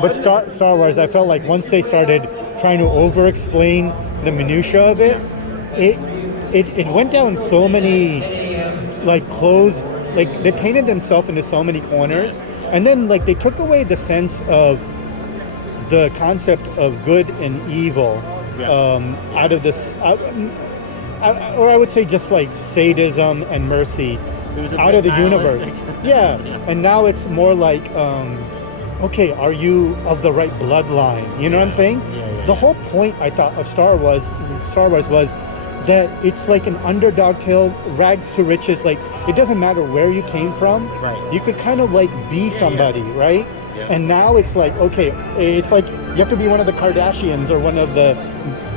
But Star Wars, I felt like once they started trying to over-explain the minutia of it, it went down so many like closed, like they painted themselves into so many corners, and then like they took away the sense of the concept of good and evil out of this, or I would say just like sadism and mercy out of the universe. Yeah, and now it's more like, okay, are you of the right bloodline? You know what I'm saying? The whole point I thought of Star Wars was that it's like an underdog tale, rags to riches. Like it doesn't matter where you came from. Right. You could kind of like be somebody, right? Yeah. And now it's like, okay, it's like you have to be one of the Kardashians or one of the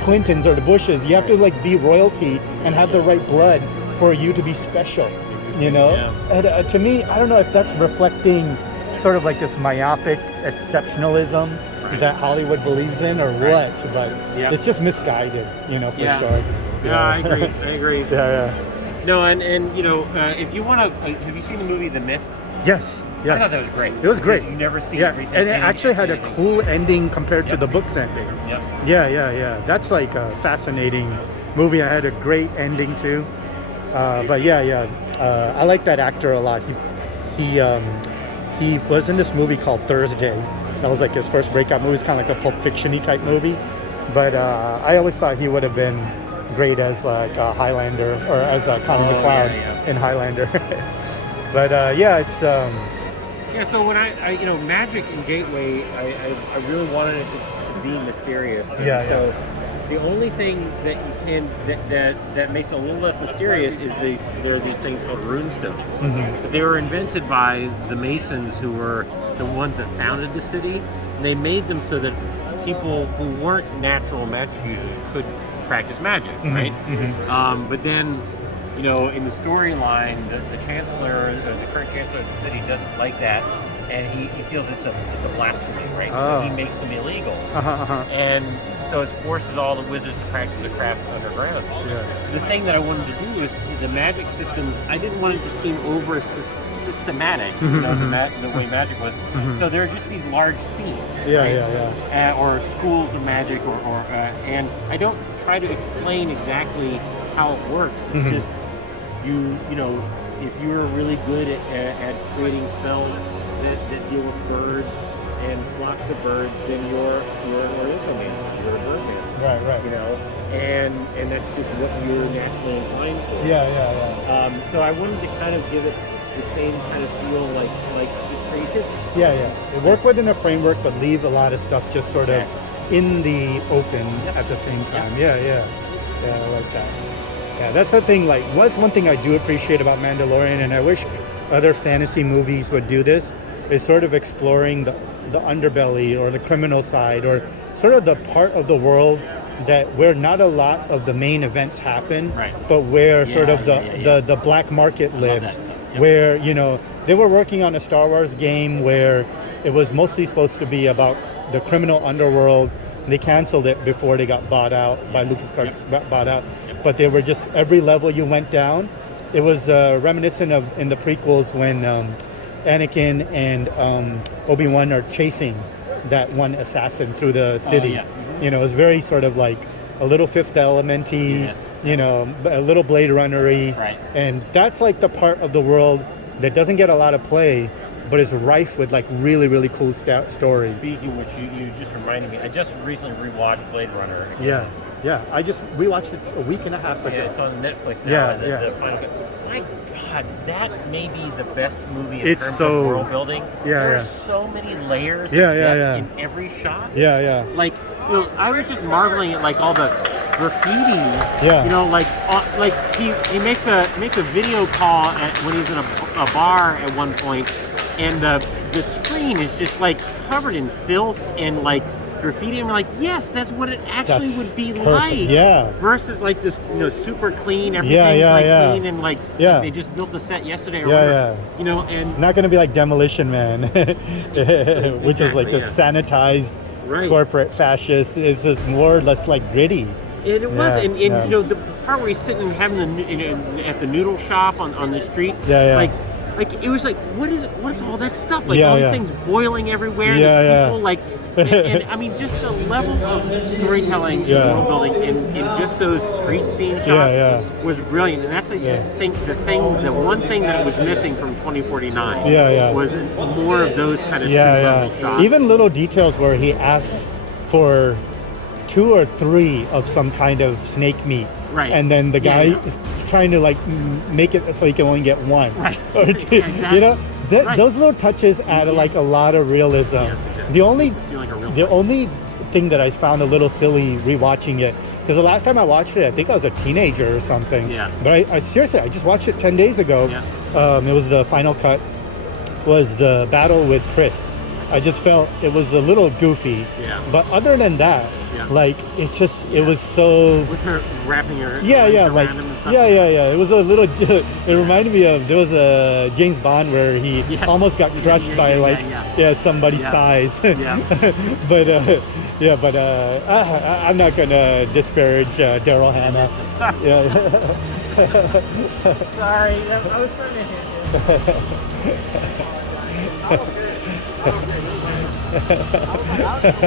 Clintons or the Bushes. You have to like be royalty and have the right blood for you to be special, you know? And, to me, I don't know if that's reflecting sort of like this myopic exceptionalism that Hollywood believes in or what, but it's just misguided, you know, for sure. Yeah, I agree. Yeah. No, and you know, if you want to, have you seen the movie The Mist? Yes. I thought that was great. It was great. You never see everything. And it actually had a cool ending compared to the book's ending. Yeah. That's like a fascinating movie. I had a great ending too. But I like that actor a lot. He was in this movie called Thursday. That was like his first breakout movie. It's kind of like a Pulp Fiction-y type movie. But I always thought he would have been great as like a Highlander or as Conor McLeod in Highlander. But it's. So when I you know, Magic and Gateway, I really wanted it to be mysterious. And so the only thing that you can that makes it a little less mysterious is there are these things called runestones. Mm-hmm. They were invented by the Masons, who were the ones that founded the city. And they made them so that people who weren't natural magic users could practice magic, right? Mm-hmm. But then, you know, in the storyline, the chancellor, the current chancellor of the city, doesn't like that, and he feels it's a blasphemy, right? So he makes them illegal, and so it forces all the wizards to practice the craft underground. The thing that I wanted to do is the magic systems. I didn't want it to seem over systematic, you know, the way magic was. So there are just these large themes, or schools of magic, and I don't try to explain exactly how it works. It's just you know, if you're really good at creating spells that deal with birds and flocks of birds, then you're an ornithomancer, you're a birdman. Right. You know, and that's just what you're naturally inclined for. So I wanted to kind of give it the same kind of feel like just creativity. Work within a framework, but leave a lot of stuff just sort of in the open at the same time. Yeah, I like that. Yeah, that's the thing. Like, what's one thing I do appreciate about Mandalorian, and I wish other fantasy movies would do this, is sort of exploring the underbelly or the criminal side, or sort of the part of the world that where not a lot of the main events happen, but where sort of the black market lives. Where, you know, they were working on a Star Wars game where it was mostly supposed to be about the criminal underworld. They canceled it before they got bought out by LucasArts. Got bought out. But they were just, every level you went down, it was reminiscent of in the prequels when Anakin and Obi-Wan are chasing that one assassin through the city. You know, it was very sort of like a little Fifth Element-y, you know, a little Blade Runner-y. And that's like the part of the world that doesn't get a lot of play, but is rife with like really, really cool stories. Speaking of which, you just reminded me, I just recently rewatched Blade Runner again. Yeah, I just rewatched it a week and a half ago. Yeah, it's on Netflix now. The final. My God, that may be the best movie in terms of world building. There are so many layers in every shot. Like, you know, I was just marveling at like all the graffiti. You know, like he makes a video call when he's in a bar at one point, and the screen is just like covered in filth and like graffiti, and we're like, yes, that's what it actually would be like. Versus like this, you know, super clean, everything's clean, and like they just built the set yesterday or whatever. You know, and it's not going to be like Demolition Man, which is like the sanitized corporate fascist. It's just more or less like gritty. And it was, and you know, the part where he's sitting and having at the noodle shop on the street, like like it was like, what is all that stuff? Like Yeah, all these yeah. things boiling everywhere. Yeah, and yeah. people, like, and I mean, just the level of storytelling, Yeah. and world building, in just those street scene shots Yeah, was brilliant. And that's the Yeah. the one thing that was missing from 2049 Yeah, yeah. was more of those kind of Yeah, street level yeah. shots. Even little details where he asks for 2 or 3 of some kind of snake meat. Right. And then the guy Yeah, yeah. is trying to like make it so he can only get 1. Right. Or 2. Yeah, exactly. You know, Right. those little touches add like a lot of realism. Yes, exactly. The only Makes it feel like a real the place. only thing that I found a little silly rewatching it, because the last time I watched it, I think I was a teenager or something. Yeah. But I seriously, I just watched it 10 days ago. Yeah. It was the final cut, was the battle with Chris. I just felt it was a little goofy. Yeah. But other than that, Yeah. like it was so. With her wrapping her Yeah, legs yeah, around like him and stuff. yeah. It was a little. It reminded me of there was a James Bond where he Yes. almost got crushed Yeah, by yeah, like yeah. somebody's Yeah. thighs. Yeah. but I'm not gonna disparage Daryl Hannah. Sorry. Yeah. Sorry, I was trying to hit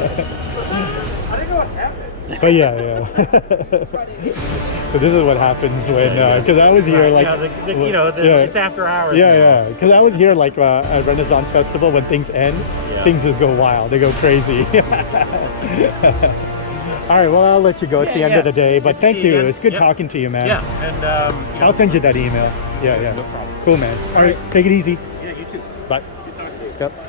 I didn't know what happened. But yeah. So this is what happens when because I was here like it's after hours. Yeah, because I was here like at Renaissance Festival when things end, things just go wild. They go crazy. All right, well, I'll let you go. It's the end of the day, but Good to thank see you. you again. It's good Yep. talking to you, man. Yeah, and I'll send you that email. Yeah. No problem. Cool, man. All right, take it easy. Yeah, you too. Bye. Good talking to you. Yep.